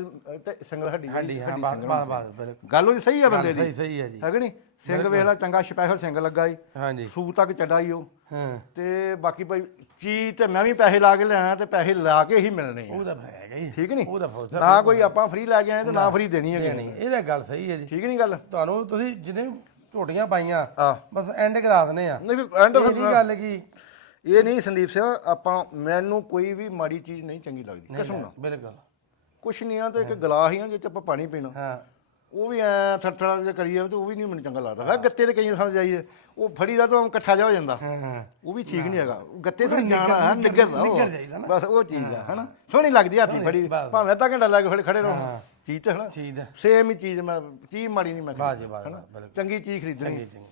ਤੇ ਸਿੰਗਲ ਹੱਡੀ ਹੱਡੀ ਹਾਂ ਬਸ ਬਸ ਬਸ ਗੱਲ ਉਹਦੀ ਸਹੀ ਆ ਬੰਦੇ ਸਹੀ ਦੀ। ਸਹੀ ਹੈ ਜੀ। ਹੈ ਕਿ ਨਹੀਂ? ਸਿੰਘ ਵੇਖ ਲਾ ਚੰਗਾ ਸਪੈਸ਼ਲ ਸਿੰਘ ਲੱਗਾ ਈ ਹਾਂਜੀ। ਸੂ ਤੱਕ ਈ ਉਹ। ਹਾਂ। ਤੇ ਬਾਕੀ ਭਾਈ ਚੀਜ਼ ਤੇ ਮੈਂ ਵੀ ਪੈਸੇ ਲਾ ਕੇ ਲਿਆਇਆ ਤੇ ਪੈਸੇ ਲਾ ਕੇ ਹੀ ਮਿਲਣੇ ਆ। ਉਹਦਾ ਹੈਗਾ ਹੀ ਠੀਕ ਨਹੀਂ? ਉਹਦਾ ਫੌਸਾ ਨਾ ਕੋਈ ਆਪਾਂ ਫ੍ਰੀ ਲੈ ਕੇ ਆਏ ਤੇ ਨਾ ਫ੍ਰੀ ਦੇਣੀ ਹੈ ਨਹੀਂ ਇਹਦਾ ਗੱਲ ਸਹੀ ਹੈ ਜੀ। ਠੀਕ ਨਹੀਂ ਗੱਲ? ਤੁਹਾਨੂੰ ਤੁਸੀਂ ਵੀ ਝੋਟੀਆਂ ਪਾਈਆਂ ਆ ਬਸ ਐਂਡ ਕਰਾ ਦਨੇ ਆ। ਨਹੀਂ ਐਂਡ ਗੱਲ ਕੀ ਇਹ ਨਹੀਂ ਸੰਦੀਪ ਸਿੰਘ ਆਪਾਂ ਮੈਨੂੰ ਕੋਈ ਵੀ ਮਾੜੀ ਚੀਜ਼ ਨਹੀਂ ਚੰਗੀ ਲੱਗਦੀ ਕਿਸਮ ਨਾਲ। ਬਿਲਕੁਲ। ਕੁਛ ਨਹੀਂ ਆ ਤੇ ਇੱਕ ਗਲਾਸ ਹੀ ਆ ਜਿਹ ਚ ਆਪਾਂ ਪਾਣੀ ਪੀਣਾ। ਹਾਂ। ਉਹ ਵੀ ਐ ਥਰਥੜਾ ਜਿਹਾ ਕਰੀ ਜਾਵੇ ਤੇ ਉਹ ਵੀ ਨਹੀਂ ਮੈਨੂੰ ਚੰਗਾ ਲੱਗਦਾ। ਗੱਤੇ ਤੇ ਕਈਆਂ ਸਮਝ ਜਾਈਏ ਉਹ ਫੜੀ ਦਾ ਤਾਂ ਇਕੱਠਾ ਜਾ ਹੋ ਜਾਂਦਾ। ਹਾਂ ਹਾਂ। ਉਹ ਵੀ ਠੀਕ ਨਹੀਂ ਹੈਗਾ। ਗੱਤੇ ਥੋੜੀ ਜਾਣਾ ਹੈ ਨਿੱਗਰ ਦਾ ਉਹ। ਬਸ ਉਹ ਚੀਜ਼ ਆ ਹਨਾ? ਸੋਹਣੀ ਲੱਗਦੀ ਹੱਥੀ ਫੜੀ। ਭਾਵੇਂ ਅੱਧਾ ਘੰਟਾ ਲੱਗ ਖੜੇ ਖੜੇ ਰਹੋ। ਚੀਜ਼ ਤੇ ਹਨਾ। ਸੇਮ ਹੀ ਚੀਜ਼ ਮੈਂ ਚੀਜ਼ ਮਾੜੀ ਨਹੀਂ ਮੈਂ ਜੀ ਚੰਗੀ ਚੀਜ਼ ਖਰੀਦਣੀ। ਚੰਗੀ ਚੰਗੀ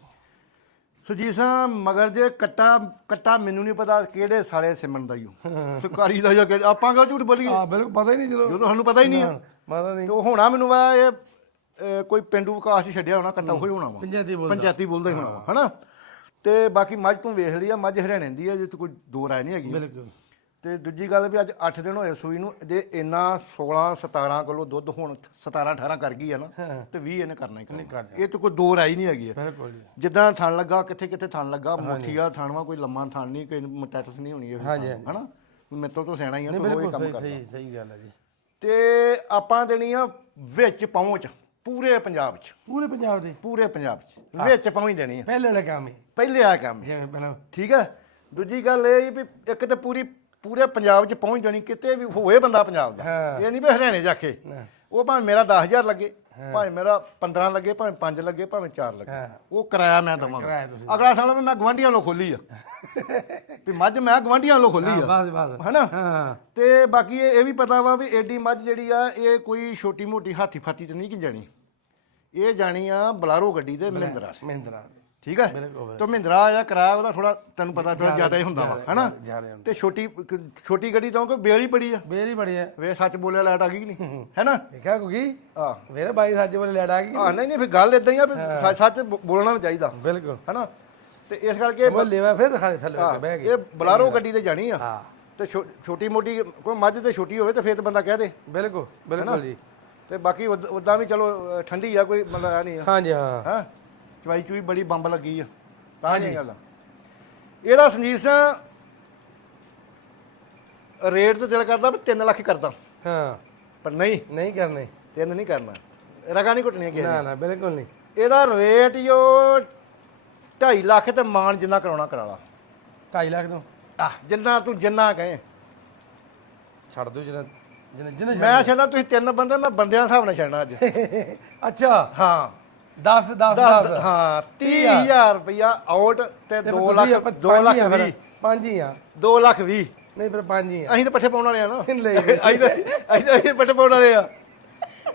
ਸੁਜੀਤ ਸਿੰਘ ਮਗਰ ਜੇ ਕੱਟਾ ਕੱਟਾ ਮੈਨੂੰ ਨਹੀਂ ਪਤਾ ਕਿਹੜੇ ਸਾਲੇ ਸਿਮਣ ਦਾ ਹੀ ਉਹ ਸੁਕਾਰੀ ਦਾ ਜਾਂ ਕਿਹੜੇ- ਆਪਾਂ ਕਿਉਂ ਝੂਠ ਬੋਲੀਏ? ਆ ਬਿਲਕੁਲ ਪਤਾ ਹੀ ਨਹੀਂ ਚਲੋ ਜਦੋਂ ਸਾਨੂੰ ਪਤਾ ਹੀ ਨਹੀਂ ਆ। ਪਤਾ ਨਹੀਂ। ਤੇ ਉਹ ਹੋਣਾ ਮੈਨੂੰ ਵਾ ਇਹ ਅਹ, ਕੋਈ ਪਿੰਡੂ ਵਿਕਾਸ ਹੀ ਛੱਡਿਆ ਹੋਣਾ ਕੱਟਾ ਉਹ ਹੀ ਹੋਣਾ ਵਾ। ਪੰਜਾਬੀ ਬੋਲਦਾ। ਪੰਚਾਇਤੀ ਬੋਲਦਾ ਹੀ ਹੋਣਾ ਵਾ ਹਨਾ? ਤੇ ਬਾਕੀ ਮੱਝ ਤੂੰ ਵੇਖ ਲਈ ਆ ਮੱਝ ਹਰਿਆਣੇ ਦੀ ਆ ਜੇ ਤੇ ਕੋਈ ਦੋ ਰਾਏ ਨਹੀਂ ਹੈਗੀ। ਬਿਲਕੁਲ। ਤੇ ਦੂਜੀ ਗੱਲ ਵੀ ਅੱਜ 8 ਦਿਨ ਹੋਏ ਸੂਈ ਨੂੰ ਜੇ ਇੰਨਾ 16 17 ਕਿਲੋ ਦੁੱਧ ਹੁਣ 17 18 ਕਰ ਗਈ ਆ ਨਾ ਹਾਂ। ਤੇ 20 ਇਹਨੇ ਕਰਨਾ ਹੀ ਕਰਨਾ। ਕਰ ਇਹ ਤੇ ਕੋਈ ਦੋ ਰਾਈ ਨਹੀਂ ਹੈਗੀ। ਬਿਲਕੁਲ ਜੀ। ਜਿੱਦਾਂ ਥਣ ਲੱਗਾ ਕਿੱਥੇ ਕਿੱਥੇ ਥਣ ਲੱਗਾ ਮੁੱਠੀ ਵਾਲਾ ਥਣ ਵਾ ਕੋਈ ਲੰਮਾ ਥਣ ਨਹੀਂ ਕੋਈ ਮਟੈਟਸ ਨਹੀਂ ਹੋਣੀ ਇਹ ਹਾਂਜੀ, ਥਣ, ਹਨਾ? ਮੇਰੇ ਤੋਂ ਤਾਂ ਸਿਆਣਾ ਹੀ ਆ ਨਹੀਂ ਬਿਲਕੁਲ ਕੰਮ ਸਹੀ ਕਰ ਸਹੀ ਸਹੀ ਗੱਲ ਹੈ ਜੀ। ਤੇ ਆਪਾਂ ਦੇਣੀ ਆ ਵਿੱਚ ਪਹੁੰਚ ਪੂਰੇ ਪੰਜਾਬ 'ਚ। ਪੂਰੇ ਪੰਜਾਬ ਦੇ? ਪੂਰੇ ਪੰਜਾਬ 'ਚ। ਵਿੱਚ ਪਹੁੰਚ ਦੇਣੀ ਆ। ਪਹਿਲੇ ਵਾਲਾ ਕੰਮ ਹੀ। ਪਹਿਲੇ ਆ ਕੰਮ ਜਿਵੇਂ ਪਹਿਲਾਂ ਠੀਕ ਹੈ? ਦੂਜੀ ਗੱਲ ਇਹ ਵੀ ਇੱਕ ਤੇ ਪੂਰੀ ਪੂਰੇ ਪੰਜਾਬ 'ਚ ਪਹੁੰਚ ਜਾਣੀ ਕਿਤੇ ਵੀ ਹੋਏ ਬੰਦਾ ਪੰਜਾਬ ਦਾ। ਹਾਂ। ਇਹ ਨਹੀਂ ਵੀ ਹਰਿਆਣੇ ਜਾ ਕੇ। ਉਹ ਭਾਵੇਂ ਮੇਰਾ 10000 ਲੱਗੇ ਭਾਵੇਂ ਮੇਰਾ 15 ਲੱਗੇ ਭਾਵੇਂ 5 ਲੱਗੇ ਭਾਵੇਂ 4 ਲੱਗੇ। ਹਾਂ। ਉਹ ਕਿਰਾਇਆ ਮੈਂ ਕਿਰਾਇਆ ਦਵਾਂਗਾ ਤੁਸੀਂ ਅਗਲਾ ਸਾਲ ਮੈਂ ਗਵਾਂਢੀਆਂ ਲੋ ਖੋਲੀ ਆ। ਵੀ ਮੱਝ ਮੈਂ ਗਵਾਂਢੀਆਂ ਲੋ ਖੋਲੀ ਆ। ਬਸ ਬਸ। ਹਨਾ? ਹਾਂ। ਤੇ ਬਾਕੀ ਇਹ ਇਹ ਵੀ ਪਤਾ ਵਾ ਵੀ ਏਡੀ ਮੱਝ ਜਿਹੜੀ ਆ ਇਹ ਕੋਈ ਛੋਟੀ ਮੋਟੀ ਹਾਥੀ ਫਾਤੀ ਤੇ ਨਹੀਂ ਕਿ ਜਾਣੀ। ਇਹ ਜਾਣੀ ਆ ਬਲਾਰੋ ਗੱਡੀ ਤੇ ਮਹਿੰਦਰਾ। ਮਹਿੰਦਰਾ। ਠੀਕ ਹੈ? ਬਿਲਕੁਲ ਤੇ ਮਹਿੰਦਰਾ ਆ ਕਿਰਾਇਆ ਉਹਦਾ ਥੋੜਾ ਤੈਨੂੰ ਪਤਾ ਥੋੜਾ ਜ਼ਿਆਦਾ ਹੀ ਹੁੰਦਾ ਵਾ ਹਨਾ? ਜ਼ਿਆਦਾ। ਤੇ ਛੋਟੀ ਛੋਟੀ ਗੱਡੀ ਤਾਂ ਕੋਈ ਬੇਲ ਬੜੀ ਆ। ਬੇਰੀ ਬੜੀ ਹੈ ਵੇ ਸੱਚ ਬੋਲਿਆ ਲਾਟ ਆ ਗਈ ਕਿ ਨਹੀਂ? ਹੈਨਾ ਦੇਖਿਆ ਕੁਕੀ ਆ। ਮੇਰੇ ਬਾਈ ਸੱਜ ਵਾਲੇ ਲੈਟ ਆ ਗਈ ਆ ਨਹੀਂ? ਨਹੀਂ ਫਿਰ ਗੱਲ ਇਦਾਂ ਹੀ ਆ ਵੀ ਸੱਚ- ਸੱਚ ਬੋ- ਬੋਲਣਾ ਵੀ ਚਾਹੀਦਾ। ਬਿਲਕੁਲ। ਹੈਨਾ ਤੇ ਇਸ ਕਰਕੇ ਉਹ ਲੈਵਾ ਫਿਰ ਦਿਖਾ ਦੇ ਥੱਲੇ ਉੱਤੇ ਬਹਿ ਕੇ। ਇਹ ਬਲਾਰੋ ਗੱਡੀ ਤੇ ਜਾਣੀ ਆ। ਹਾਂ। ਤੇ ਛੋਟੀ ਮੋਟੀ ਕੋਈ ਮੱਝ ਤੇ ਛੋਟੀ ਹੋਵੇ ਤੇ ਫੇਰ ਤਾਂ ਬੰਦਾ ਕਹਿ ਦੇ। ਬਿਲਕੁਲ ਬਿਲਕੁਲ ਜੀ। ਤੇ ਬਾਕੀ ਉਦਾਂ ਵੀ ਚਲੋ ਅ, ਠੰਡੀ ਆ ਕੋਈ ਮਤਲਬ ਆ ਨਹੀਂ ਆ। ਹਾਂਜੀ ਹਾਂ। ਹਾਂ? ਚਵਾਈ ਚੂਈ ਬੜੀ ਬੰਬ ਲੱਗੀ ਆ। ਤਾਂ ਨਹੀਂ ਗੱਲ। ਇਹਦਾ ਸੰਜੀਤ ਸਿੰਘ ਰੇਟ ਤੇ ਦਿਲ ਕਰਦਾ ਵੀ 3 ਲੱਖ ਹੀ ਕਰਦਾ। ਹਾਂ। ਪਰ ਨਹੀਂ। ਨਹੀਂ ਕਰਨੇ। ਤਿੰਨ ਨਹੀਂ ਕਰਨਾ। ਰਗਾ ਨਹੀਂ ਘੁੱਟਣੀਆਂ ਕਿਸੇ ਨਾ ਨਾ ਬਿਲਕੁਲ ਨਹੀਂ। ਇਹਦਾ ਰੇਟ ਜੋ 2.5 ਲੱਖ ਤੇ ਮਾਨ ਜਿੰਨਾ ਕਰਾਉਣਾ ਕਰਾ ਲਾ। 2.5 ਲੱਖ ਤੋਂ? ਆ ਜਿੰਨਾ ਤੂੰ ਜਿੰਨਾ ਕਹੇ। ਛੱਡ ਦੋ ਜਿਹਨਾਂ ਜਿਹਨਾਂ ਜਿਹਨਾਂ ਮੈਂ ਛੱਡਣਾ। ਤੁਸੀਂ ਤਿੰਨ ਬੰਦੇ ਮੈਂ ਬੰਦਿਆਂ ਹਿਸਾਬ ਨਾਲ ਛੱਡਣਾ ਅੱਜ। ਅੱਛਾ। ਹਾਂ। 10 10 ਦਸ 10 ਹਾਂ 30000 ਰੁਪਇਆ ਆਊਟ ਤੇ 2 ਲੱਖ 2 ਲੱਖ 20 ਪੰਜ ਹੀ ਆ। 2 ਲੱਖ 20 ਨਹੀਂ ਪਰ ਪੰਜ ਹੀ ਆ। ਅਸੀਂ ਤਾਂ ਪੱਠੇ ਪਾਉਣ ਵਾਲੇ ਆ ਨਾ। ਲੈ ਅਸੀਂ ਤਾਂ ਅਸੀਂ ਤਾਂ ਅਸੀਂ ਪੱਠੇ ਪਾਉਣ ਵਾਲੇ ਆ।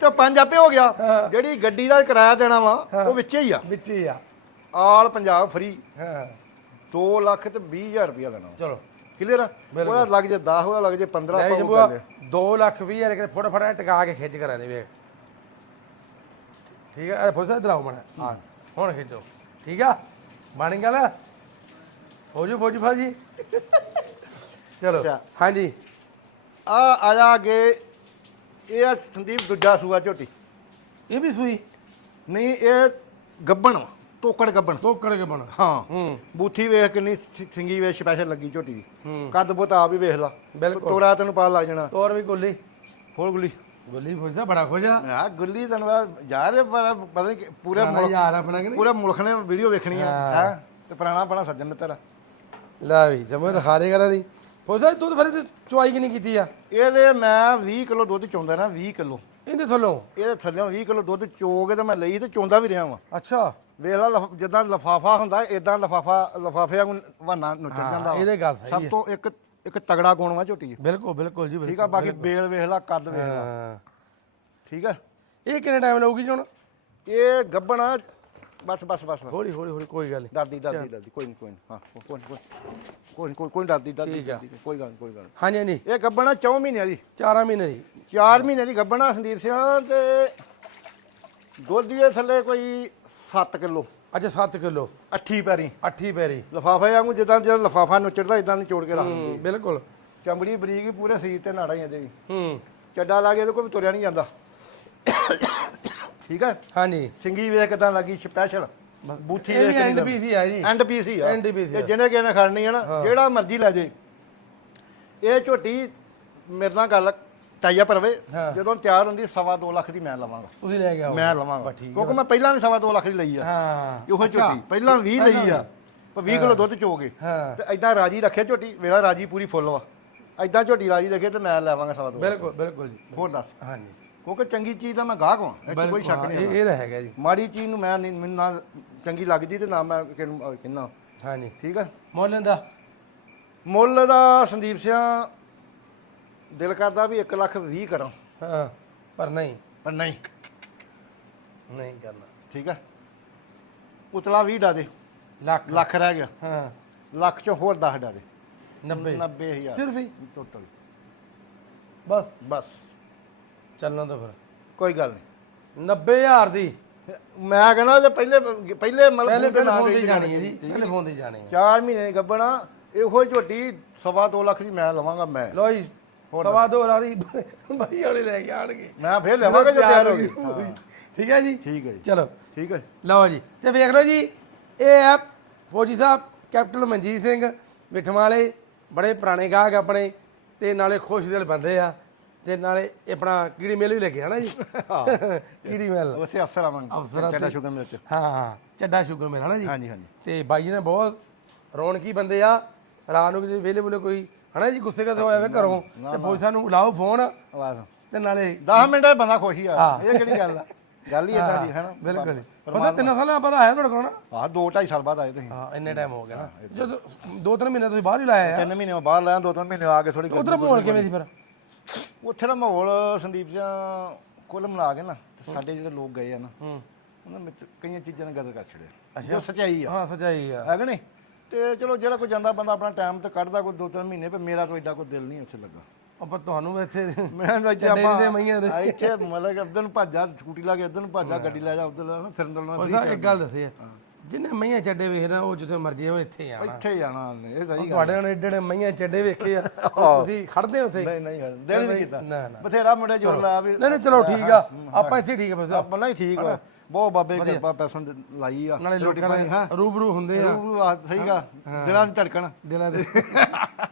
ਤੇ ਪੰਜ ਆਪੇ ਹੋ ਗਿਆ। ਜਿਹੜੀ ਗੱਡੀ ਦਾ ਕਿਰਾਇਆ ਦੇਣਾ ਵਾ ਉਹ ਵਿੱਚੇ ਹੀ ਆ। ਵਿੱਚ ਹੀ ਆ। ਆਲ ਪੰਜਾਬ ਫਰੀ ਹਾਂ। 2 ਲੱਖ ਤੇ 20000 ਰੁਪਇਆ ਲੈਣਾ। ਚਲੋ। ਕਲੀਅਰ ਆ? ਉਹਦਾ ਲੱਗ ਜੇ 10 ਉਹਦਾ ਲੱਗ ਜੇ 15 ਲੈ ਆਪਾਂ ਉਹ ਜੰਬੂਆ ਕਰ ਲਿਆ। 2 ਲੱਖ 20 ਹਜ਼ਾਰ ਕੇ ਫੋਟੋ ਫੜਾ ਟਿਕਾ ਕੇ ਖਿੱਚ ਕਰਾ ਦੇ ਵੇਖ। ਠੀਕ ਹੈ ਇਹ ਫੁੱਸਾ ਦਰਾਓ ਮਣਾ ਹਾਂ। ਹੁਣ ਖਿੱਚੋ। ਠੀਕ ਆ? ਬਾਣੀ ਗੱਲ ਹੋ ਜੂ ਫੌਜੀ ਫਾਜੀ। ਚਲੋ। ਅੱਛਾ। ਹਾਂਜੀ। ਆ ਆ ਜਾ ਅੱਗੇ। ਇਹ ਆ ਸੰਦੀਪ ਦੂਜਾ ਸੂਆ ਝੋਟੀ। ਇਹ ਵੀ ਸੂਈ? ਨਹੀਂ ਇਹ ਗੱਬਣ ਵਾ, ਤੋਕੜ ਗੱਬਣ। ਤੋਕੜ ਕੇ ਬਣ ਹਾਂ। ਹੂੰ। ਬੂਥੀ ਵੇਖ ਕਿੰਨੀ ਸਿ- ਸਿੰਗੀ ਵੇਖ ਸਪੈਸ਼ਲ ਲੱਗੀ ਝੋਟੀ ਦੀ। ਕੱਦ ਬੁੱਤ ਆਪ ਹੀ ਵੇਖ ਲਾ। ਬਿਲਕੁਲ। ਤੋਰਾ ਤੈਨੂੰ ਪਤਾ ਲੱਗ ਜਾਣਾ। ਤੋਰ ਵੀ ਗੁੱਲੀ ਹੋਰ ਗੁੱਲੀ ਗੁੱਲੀ ਫੁੱਸਾ ਬੜਾ ਖੋਜਾ ਆ। ਗੁੱਲੀ ਤੈਨੂੰ ਪਤਾ ਯਾਰ ਇਹ ਪਤਾ ਪਤਾ ਨਹੀਂ ਕਿ- ਪੂਰੇ ਮੁਲਕ ਯਾਰ ਆਪਣਾ ਕਿ ਨਹੀਂ? ਪੂਰੇ ਮੁਲਕ ਨੇ ਵੀਡੀਓ ਵੇਖਣੀ ਆ ਹੈ। ਤੇ ਪੁਰਾਣਾ ਆਪਣਾ ਸੱਜਣ ਨੇ ਤੇਰਾ ਲੈ ਵੀ ਜਮੋ ਦਿਖਾ ਦੇ ਕਰਾਂ ਦੀ। ਫੁੱਸਾ ਤੂੰ ਤਾਂ ਫਿਰ ਚੁਆਈ ਕਿ ਨਹੀਂ ਕੀਤੀ ਆ? ਇਹਦੇ ਮੈਂ 20 ਕਿਲੋ ਦੁੱਧ ਚੋਂਦਾ ਨਾ 20 ਕਿਲੋ। ਇਹਦੇ ਥੱਲੋਂ? ਇਹਦੇ ਥੱਲੇੋਂ 20 ਕਿਲੋ ਦੁੱਧ ਚੋ ਕੇ ਤੇ ਮੈਂ ਲਈ ਤੇ ਚੋਂਦਾ ਵੀ ਰਿਹਾ ਵਾਂ। ਅੱਛਾ। ਵੇਖ ਲਾ ਲਫ- ਜਿੱਦਾਂ ਲਫਾਫਾ ਹੁੰਦਾ ਇਦਾਂ ਲਫਾਫਾ ਲਫਾਫੇ ਵਾਂਗੂ ਵਾਨਾ ਨੁੱਚੜ ਹਾਂ, ਜਾਂਦਾ ਵਾ। ਇਹਦੇ ਗੱਲ ਸਹੀ ਸਭ ਤੋਂ ਇੱਕ ਇੱਕ ਤਗੜਾ ਗੁਣ ਵਾ ਝੋਟੀ 'ਚ। ਬਿਲਕੁਲ ਬਿਲਕੁਲ ਜੀ ਠੀਕ ਆ ਬਾਕੀ ਬੇਲ ਵੇਖ ਲਾ ਕੱਦ ਵੇਖ ਲਾ। ਹਾਂ। ਠੀਕ ਆ? ਇਹ ਕਿੰਨੇ ਟਾਈਮ ਲਊਗੀ ਜੀ ਹੁਣ? ਇਹ ਗੱਬਣਾ ਬਸ ਬਸ ਬਸ ਬਸ। ਹੌਲੀ ਹੌਲੀ ਹੌਲੀ ਕੋਈ ਗੱਲ ਨਹੀਂ ਡਰਦੀ ਡਰਦੀ ਡਰਦੀ ਕੋਈ ਨਹੀਂ ਕੋਈ ਨਹੀਂ ਹਾਂ ਕੋਈ ਨਹੀਂ ਕੋਈ ਕੋਈ ਕੋਈ ਡਰਦੀ ਡਰਦੀ ਠੀਕ ਆ। ਡਰਦੀ, ਕੋਈ ਗੱਲ ਨੀ, ਕੋਈ ਗੱਲ ਨੀ। ਹਾਂਜੀ ਹਾਂਜੀ। ਇਹ ਗੱਬਣਾ 4 ਮਹੀਨਿਆਂ ਦੀ। 4 ਮਹੀਨੇ ਦੀ। 4 ਮਹੀਨੇ ਦੀ ਗੱਬਣਾ ਸੰਦੀਪ ਸਿੰਘ ਤੇ। ਦੁੱਧ ਦੇ ਥੱਲੇ ਕੋਈ 7 ਕਿਲੋ। ਅੱਛਾ 7 ਕਿਲੋ। ਅੱਠੀ ਪੈਰੀ। ਅੱਠੀ ਪੈਰੀ। ਲਫਾਫੇ ਵਾਂਗੂ ਜਿੱਦਾਂ ਜਿਹੜਾ ਲਫਾਫਾ ਨੁੱਚੜਦਾ ਇਦਾਂ ਨਿਚੋੜ ਕੇ ਰੱਖ ਦਿੰਦੇ। ਬਿਲਕੁਲ। ਚਮੜੀ ਬਰੀਕ ਹੀ ਪੂਰੇ ਸਰੀਰ ਤੇ ਨਾੜਾਂ ਹੀ ਇਹਦੇ ਵੀ। ਹੂੰ। ਚੱਡਾ ਲਾ ਕੇ ਇਹਦੇ ਵੀ ਤੁਰਿਆ ਨਹੀਂ ਜਾਂਦਾ। ਠੀਕ ਹੈ? ਹਾਂਜੀ। ਸਿੰਗੀ ਵੇਖ ਕਿਦਾਂ ਲੱਗੀ ਸਪੈਸ਼ਲ ਬੂਥੀ ਵੇਖ ਐਂਡ ਪੀਸ ਆ ਜੀ। ਐਂਡ ਪੀਸ ਆ। End piece ਤੇ। ਜਿਹਨੇ ਕਿਸੇ ਨੇ ਖੜਨੀ ਹੈ ਨਾ ਜਿਹੜਾ ਮਰਜ਼ੀ ਲੈ ਜੇ। ਇਹ ਝੋਟੀ ਮੇਰੇ ਨਾਲ ਗੱਲ ਟਾਈਆ ਪਰਵੇ ਹਾਂ। ਜਦੋਂ ਤਿਆਰ ਹੁੰਦੀ ਸਵਾ ਦੋ ਲੱਖ ਦੀ ਮੈਂ ਲਵਾਂਗਾ। ਤੁਸੀਂ ਲੈ ਆਓ। ਮੈਂ ਲਵਾਂਗਾ। ਠੀਕ ਕਿਉਂਕਿ ਮੈਂ ਪਹਿਲਾਂ ਵੀ ਸਵਾ ਦੋ ਲੱਖ ਦੀ ਲਈ ਆ। ਹਾਂ। ਇਹੋ ਅੱਛਾ। ਝੋਟੀ। ਪਹਿਲਾਂ 20 ਲਈ ਆ। ਪਰ 20 ਕਿਲੋ ਦੁੱਧ ਚੋਗੇ ਹਾਂ। ਤੇ ਐਦਾਂ ਰਾਜੀ ਰੱਖਿਆ ਝੋਟੀ ਮੇਰਾ ਰਾਜੀ ਪੂਰੀ ਫੁੱਲ ਵਾ। ਐਦਾਂ ਝੋਟੀ ਰਾਜੀ ਰੱਖੇ ਤੇ ਮੈਂ ਲੈਵਾਂਗਾ ਸਵਾ ਦੋ ਬਿਲਕੁਲ ਬਿਲਕੁਲ ਜੀ। ਹੋਰ ਦੱਸ? ਹਾਂਜੀ। ਕਿਉਂਕਿ ਚੰਗੀ ਚੀਜ਼ ਦਾ ਮੈਂ ਗਾਹਕ ਹਾਂ ਇਹ 'ਚ ਕੋਈ ਬਿਲਕੁਲ ਸ਼ੱਕ ਹਾਂ, ਨਹੀਂ ਇਹ। ਇਹ ਤਾਂ ਹੈਗਾ। ਜੀ। ਮਾੜੀ ਚੀਜ਼ ਨੂੰ ਮੈਂ ਨਹੀਂ ਮੈਨੂੰ ਨਾ ਚੰਗੀ ਲੱਗਦੀ ਤੇ ਨਾ ਮੈਂ ਕਿਹਨੂੰ ਕਿੰਨਾ। ਹਾਂਜੀ। ਠੀਕ ਹੈ ਮੁੱਲ ਦਾ? ਮੁੱਲ ਦਾ ਸੰਦੀਪ ਸਿੰਘ ਦਿਲ ਕਰਦਾ ਵੀ 1 ਲੱਖ 20 ਕਰਾਂ। ਹਾਂ ਪਰ ਨਹੀਂ। ਪਰ ਨਹੀਂ। ਨਹੀਂ ਕਰਨਾ। ਠੀਕ ਹੈ ਉਤਲਾ 20 ਡਾ ਦੇ। ਲੱਖ। ਲੱਖ ਰਹਿ ਗਿਆ। ਹਾਂ। ਲੱਖ ਚ ਹੋਰ 10 ਡਾ ਦੇ। 90 90000 ਸਿਰਫ ਹੀ? ਟੋਟਲ ਬਸ। ਬਸ। ਚੱਲਣਾ ਤਾਂ ਫਿਰ। ਕੋਈ ਗੱਲ ਨਹੀਂ। 90000 ਦੀ। ਮੈਂ ਕਹਿੰਦਾ ਜੇ ਪਹਿਲੇ ਪਹਿਲੇ ਮਤਲਬ ਤੇ ਨਾ ਗਈ ਜਾਣੀ ਹੈ ਜੀ। ਪਹਿਲੇ ਫੋਨ ਤੇ ਜਾਣੀ ਹੈ। ਚਾਰ ਮਹੀਨੇ ਗੱਬਣਾ ਇਹੋ ਝੋਟੀ ਸਵਾ ਦੋ ਲੱਖ ਦੀ ਮੈਂ ਲਵਾਂਗਾ ਮੈਂ। ਲੋ ਜੀ ਸਵਾ ਦੋ ਵਾਲੀ ਬਾਈ ਵਾਲੇ ਲੈ ਕੇ ਆਣਗੇ ਮੈਂ ਫੇਰ ਲਵਾਂਗਾ ਜੇ ਤਿਆਰ ਹੋ ਗਈ। ਠੀਕ ਹੈ ਜੀ? ਠੀਕ ਹੈ ਜੀ। ਚਲੋ। ਠੀਕ ਹੈ ਲਓ ਜੀ। ਤੇ ਵੇਖ ਲਓ ਜੀ ਇਹ ਹੈ ਫੌਜੀ ਸਾਹਿਬ ਕੈਪਟਨ ਮਨਜੀਤ ਸਿੰਘ ਵਾਲੇ ਬੜੇ ਪੁਰਾਣੇ ਗਾਹਕ ਆਪਣੇ ਤੇ ਨਾਲੇ ਖੁਸ਼ ਦਿਲ ਬੰਦੇ ਆ ਤੇ ਨਾਲੇ ਇਹ ਆਪਣਾ ਕੀੜੀ ਮੇਲ ਵੀ ਲੱਗੇ ਹਨਾ ਜੀ। ਕੀੜੀ ਮੇਲ। ਉਸੇ ਅਫਸਰ ਆਵਾਂਗੇ ਅਫਸਰਾਂ ਚੱਡਾ ਤੇ- ਸ਼ੁਗਰ ਮਿਲ ਚ। ਹਾਂ ਹਾਂ। ਚੱਡਾ ਸ਼ੁਗਰ ਮੇਲ ਹਨਾ ਜੀ। ਹਾਂਜੀ ਹਾਂਜੀ। ਤੇ ਬਾਈ ਜੀ ਨੇ ਬਹੁਤ ਰੌਣਕੀ ਬੰਦੇ ਆ। ਰਾਤ ਨੂੰ ਜੇ ਵੇਲੇ ਬੁਲੇ ਕੋਈ ਹਨਾ ਜੀ ਗੁੱਸੇ ਕਰਦੇ ਹੋਇਆ ਵੇ ਘਰੋਂ ਤੇ ਸਾਹਿਬ ਨੂੰ। ਲਾਓ ਫੋਨ ਬਸ। ਤੇ ਨਾਲੇ 10 ਮਿੰਟ ਦਾ ਬੰਦਾ ਖੁਸ਼ ਹੀ ਆ। ਇਹ ਕਿਹੜੀ ਗੱਲ ਆ? ਗੱਲ ਹੀ ਇਦਾਂ ਦੀ ਹੈ ਨਾ ਬਿਲਕੁਲ ਪਤਾ ਤਿੰਨ ਸਾਲਾਂ ਬਾਅਦ ਆਇਆ ਤੁਹਾਡੇ ਕੋਲ ਨਾ? ਆਹ 2 2.5 ਸਾਲ ਬਾਅਦ ਆਏ ਤੁਸੀਂ। ਹਾਂ ਇੰਨੇ ਟਾਈਮ ਹੋ ਗਿਆ ਨਾ। ਜਦੋਂ ਦੋ ਤਿੰਨ ਮਹੀਨੇ ਤੁਸੀਂ ਬਾਹਰ ਹੀ ਲਾਇਆ ਤਿੰਨ ਮਹੀਨੇ ਬਾਅਦ ਲਾਇਆ ਦੋ ਤਿੰਨ ਮਹੀਨੇ ਆ ਕੇ ਥੋੜੀ ਉਧਰ ਮਾਹੌਲ ਕਿਵੇਂ ਸੀ ਫਿਰ? ਉੱਥੇ ਦਾ ਮਾਹੌਲ ਸੰਦੀਪ ਜਾਂ ਕੁੱਲ ਮਿਲਾ ਕੇ ਨਾ ਤੇ ਸਾਡੇ ਜਿਹੜੇ ਲੋਕ ਗਏ ਆ ਨਾ ਹੂੰ। ਉਹਨਾਂ ਵਿੱਚ ਕਈਆਂ ਚੀਜ਼ਾਂ ਨੇ ਗਦਰ ਕਰ ਛੜਿਆ ਜੋ ਸੱਚਾਈ ਆ। ਹਾਂ ਸੱਚਾਈ ਆ। ਹੈ ਕਿ ਨਹੀਂ? ਤੇ ਚਲੋ ਜਿਹੜਾ ਕੋਈ ਜਾਂਦਾ ਬੰਦਾ ਆਪਣਾ ਟਾਈਮ ਤੇ ਕੱਢਦਾ ਕੋਈ ਦੋ ਤਿੰਨ ਮਹੀਨੇ ਪਰ ਮੇਰਾ ਤਾਂ ਏਡਾ ਕੋਈ ਦਿਲ ਨਹੀਂ ਉੱਥੇ ਲੱਗਾ। ਆਪਾਂ ਤੁਹਾਨੂੰ ਇੱਥੇ ਮੈਂ ਇੱਥੇ ਚੱਡੇ ਆਪਾਂ ਦੇ ਮਈਆਂ ਦੇ। ਆ ਇੱਥੇ ਮਤਲਬ ਕਿ ਉਧਰ ਨੂੰ ਭੱਜਾ ਸਕੂਟੀ ਲਾ ਕੇ ਉਧਰ ਨੂੰ ਭੱਜਾ ਗੱਡੀ ਲੈ ਜਾ ਉਧਰ ਨੂੰ ਫਿਰਨ ਦੋ ਉਹ ਸਾਹਿਬ ਇੱਕ ਗੱਲ ਦੱਸੇ ਜਿੰਨੇ ਮਈਆਂ ਚੱਡੇ ਵੇਖਦਾ ਉਹ ਜਿੱਥੇ ਮਰਜ਼ੀ ਉਹ ਇੱਥੇ ਹੀ ਆਣਾ ਇੱਥੇ ਹੀ ਜਾਣਾ ਉਹਨੇ, ਇਹ ਸਹੀ ਗੱਲ ਤੁਹਾਡੇ ਨਾਲ ਏਡੇ ਏਡੇ ਮਈਆਂ ਚੱਡੇ ਵੇਖੇ ਆ ਤੁਸੀਂ ਖੜਦੇ ਉੱਥੇ। ਨਹੀਂ ਨਹੀਂ ਦਿਲ ਨਹੀਂ ਕੀਤਾ। ਨਾ ਨਾ। ਬਥੇਰਾ ਮੁੰਡੇ ਜੋਰ ਲਾਇਆ ਵੀ ਨਹੀਂ ਨਹੀਂ ਚਲੋ ਠੀਕ ਆ ਆਪਾਂ ਇੱਥੇ ਠੀਕ ਆ ਬਸ। ਆਪਾਂ ਨਹੀਂ ਠੀਕ ਵਾ ਬਹੁਤ ਬਾਬੇ ਕਿਰਪਾ ਪੈਸੋਂ ਦੇ ਲਾਈ ਆ ਨਾਲੇ ਲੋਕਾਂ ਨਾਲ ਰੂਬਰੂ ਹੁੰਦੇ ਆ। ਰੂਬਰੂ ਆ ਸਹੀ ਗਾ ਦਿਲਾਂ ਦੀ ਧੜਕਣ। ਦਿਲਾਂ ਦੇ।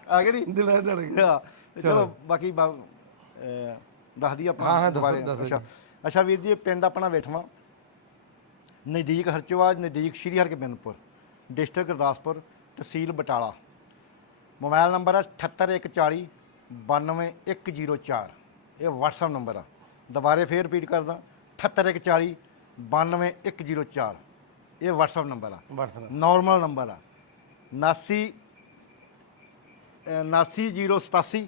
ਆ ਗਈ ਨਹੀਂ ਦਿਲਾਂ ਦੇ ਧੜਕ ਹਾਂ, ਤੇ ਚਲੋ ਬਾਕੀ ਅਹ ਦੱਸਦੀ ਆਪਾਂ ਹਾਂ, ਹਾਂ, ਦੱਸੋ। ਦੱਸੋ ਅੱਛਾ। ਅੱਛਾ ਵੀਰ ਜੀ ਪਿੰਡ ਆਪਣਾ ਵੇਠਵਾ। ਨਜ਼ਦੀਕ ਹਰਚੋਆ ਨਜ਼ਦੀਕ ਸ਼੍ਰੀ ਹਰਗੋਬਿੰਦਪੁਰ। ਡਿਸਟ੍ਰਿਕਟ ਗੁਰਦਾਸਪੁਰ ਤਹਿਸੀਲ ਬਟਾਲਾ। ਮੋਬਾਈਲ ਨੰਬਰ ਹੈ 78140 92104 ਇਹ WhatsApp ਨੰਬਰ ਆ। ਦੁਬਾਰੇ ਫੇਰ ਰਿਪੀਟ ਕਰਦਾ। 78140 92104 ਇਹ WhatsApp ਨੰਬਰ ਆ। ਬਸ ਨਾਰਮਲ ਨੰਬਰ ਆ। 79 ਅਹ 79087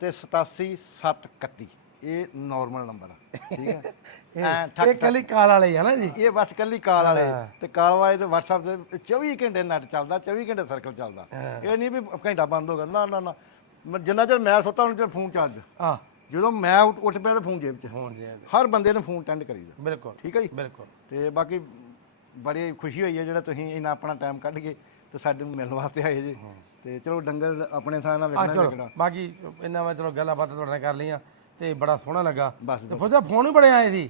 ਤੇ 87731 ਇਹ ਨਾਰਮਲ ਨੰਬਰ ਆ। ਠੀਕ ਹੈ ਇਹ ਕੱਲੀ ਕਾਲ ਵਾਲੇ ਆ ਨਾ ਜੀ। ਇਹ ਬਸ ਕੱਲੀ ਕਾਲ ਵਾਲੇ। ਤੇ ਕਾਲ ਵਾਲੇ ਤੇ WhatsApp ਦੇ 24 ਘੰਟੇ ਨੈਟ ਚੱਲਦਾ 24 ਘੰਟੇ ਸਰਕਲ ਚੱਲਦਾ। ਇਹ ਨਹੀਂ ਵੀ ਘੰਟਾ ਬੰਦ ਹੋ ਗਿਆ। ਨਾ ਨਾ ਨਾ। ਜਿੰਨਾ ਚਿਰ ਮੈਂ ਸੁੱਤਾ ਉਹਨਾਂ ਚਿਰ ਫੋਨ ਚਾਰਜ ਹਾਂ। ਜਦੋਂ ਮੈਂ ਉੱਠ ਉੱਠ ਪਿਆ ਤਾਂ ਫੋਨ ਜੇਬ 'ਚ ਹੋਣ ਜੀ ਹਰ ਬੰਦੇ ਨੂੰ ਫੋਨ ਅਟੈਂਡ ਕਰੀਦਾ ਬਿਲਕੁਲ ਠੀਕ ਹੈ ਜੀ? ਬਿਲਕੁਲ। ਤੇ ਬਾਕੀ ਬੜੀ ਖੁਸ਼ੀ ਹੋਈ ਹੈ ਜਿਹੜਾ ਤੁਸੀਂ ਇੰਨਾ ਆਪਣਾ ਟਾਈਮ ਕੱਢ ਕੇ ਤੇ ਸਾਡੇ ਨੂੰ ਮਿਲਣ ਵਾਸਤੇ ਆਏ ਜੀ। ਤੇ ਚਲੋ ਡੰਗਰ ਆਪਣੇ ਥਾਂ ਨਾਲ ਆ ਵੇਖਣਾ ਚਲੋ ਵੇਖਣਾ ਬਾਕੀ ਇੰਨਾ ਮੈਂ ਚਲੋ ਗੱਲਾਂ ਬਾਤਾਂ ਤੁਹਾਡੇ ਨਾਲ ਕਰ ਲਈਆਂ ਤੇ ਬੜਾ ਸੋਹਣਾ ਲੱਗਾ। ਬਸ ਤੇ ਫੌਜਾ ਫੋਨ ਵੀ ਬੜੇ ਆਏ ਸੀ।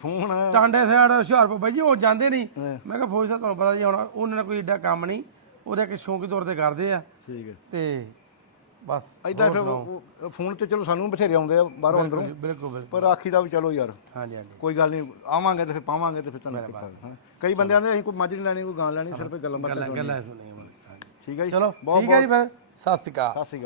ਫੋਨ ਟਾਂਡੇ ਸਾਈਡ ਹੁਸ਼ਿਆਰਪੁਰ ਬਾਈ ਜੀ ਉਹ ਜਾਂਦੇ ਨਹੀਂ। ਮੈਂ ਕਿਹਾ ਫੌਜ ਸਾਹਿਬ ਤੁਹਾਨੂੰ ਪਤਾ ਜੀ ਹੁਣ ਉਹਨਾਂ ਦਾ ਕੋਈ ਏਡਾ ਕੰਮ ਨਹੀਂ। ਉਹਦੇ ਇੱਕ ਸ਼ੌਂਕੀ ਤੌਰ ਤੇ ਕਰਦੇ ਆ। ਠੀਕ ਹੈ। ਤੇ ਬਸ ਐਦਾਂ ਫਿਰ ਫੋਨ ਤੇ ਚਲੋ ਸਾਨੂੰ ਬਥੇਰੇ ਆਉਂਦੇ ਆ ਬਾਹਰੋਂ ਅੰਦਰੋਂ। ਬਿਲਕੁਲ ਬਿਲਕੁਲ। ਪਰ ਆਖੀ ਦਾ ਵੀ ਚਲੋ ਯਾਰ ਹਾਂਜੀ ਹਾਂਜੀ। ਕੋਈ ਗੱਲ ਨਹੀਂ ਆਵਾਂਗੇ ਤੇ ਫਿਰ ਪਾਵਾਂਗੇ ਤੇ ਫਿਰ ਤੁਹਾਨੂੰ ਹਾਂ। ਕਈ ਬੰਦਿਆਂ ਦੇ ਅਸੀਂ ਕੋਈ ਮੱਝ ਨਹੀਂ ਲੈਣੀ ਕੋਈ ਗਾਂ ਲੈਣੀ ਸਿਰਫ ਗੱਲਾਂ ਬਾਤਾਂ ਗੱਲਾਂ ਗੱਲਾਂ ਸੁਣੀਆਂ ਮੈਂ। ਹਾਂਜੀ। ਠੀਕ ਹੈ ਜੀ? ਚਲੋ ਬਹੁਤ ਠੀਕ ਹੈ ਜੀ ਫਿਰ। ਸਤਿ ਸ਼੍ਰੀ ਅਕਾਲ। ਸਤਿ ਸ਼੍ਰੀ ਅਕਾਲ।